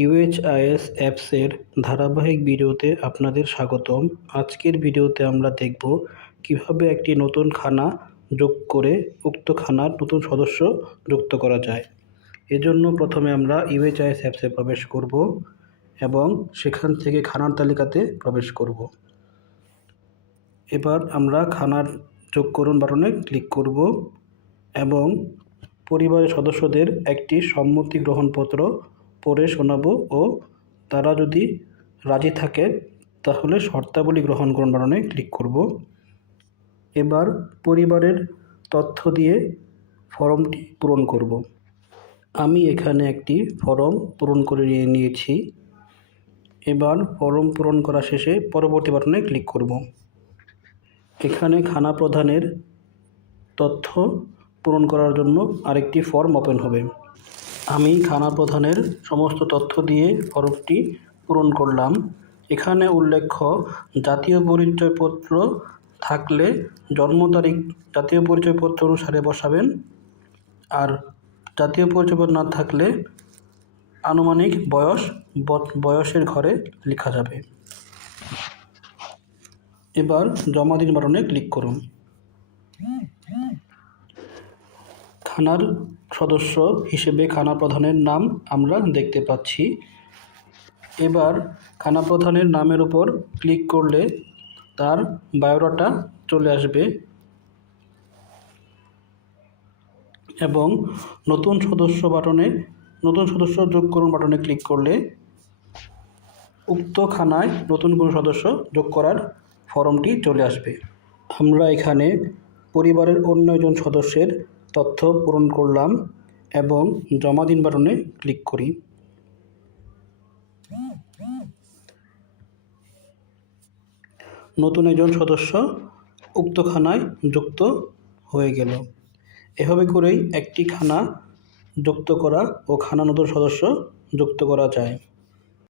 ইউএইচআইএস অ্যাপসের ধারাবাহিক ভিডিওতে আপনাদের স্বাগতম। আজকের ভিডিওতে আমরা দেখব কিভাবে একটি নতুন খানা যোগ করে উক্ত খানার নতুন সদস্য যুক্ত করা যায়। এজন্য প্রথমে আমরা ইউএইচআইএস অ্যাপসে প্রবেশ করব এবং সেখান থেকে খানার তালিকাতে প্রবেশ করব। এবার আমরা খানার যোগ করুন বাটনে ক্লিক করব এবং পরিবারের সদস্যদের একটি সম্মতি গ্রহণপত্র পড়ে শোনাবো ও তারা যদি রাজি থাকে তাহলে শর্তাবলী গ্রহণ করুন বাটনে ক্লিক করব। এবার পরিবারের তথ্য দিয়ে ফর্মটি পূরণ করব। আমি এখানে একটি ফর্ম পূরণ করে নিয়েছি। এবার ফর্ম পূরণ করা শেষে পরবর্তী বাটনে ক্লিক করব। এখানে খানা প্রধানের তথ্য পূরণ করার জন্য আরেকটি ফর্ম ওপেন হবে। আমি খানা প্রধানের সমস্ত তথ্য দিয়ে ফর্মটি পূরণ করলাম। এখানে উল্লেখ্য জাতীয় পরিচয়পত্র থাকলে জন্ম তারিখ জাতীয় পরিচয়পত্র অনুসারে বসাবেন, আর জাতীয় পরিচয়পত্র না থাকলে আনুমানিক বয়সের ঘরে লেখা যাবে। এবার জমা দিন বাটনে ক্লিক করুন। খানার সদস্য হিসেবে খানা প্রধানের নাম আমরা দেখতে পাচ্ছি। এবার খানা প্রধানের নামের উপর ক্লিক করলে তার বায়োডাটা চলে আসবে এবং নতুন সদস্য যোগ করুন বাটনে ক্লিক করলে উক্ত খানায় নতুন কোনো সদস্য যোগ করার ফর্মটি চলে আসবে। আমরা এখানে পরিবারের অন্য একজন সদস্যের তথ্য পূরণ করলাম এবং জমা দিন বাটনে ক্লিক করি। নতুন একজন সদস্য উক্ত খানায় যুক্ত হয়ে গেল। এভাবে করেই একটি খানা যুক্ত করা ও খানা নতুন সদস্য যুক্ত করা যায়।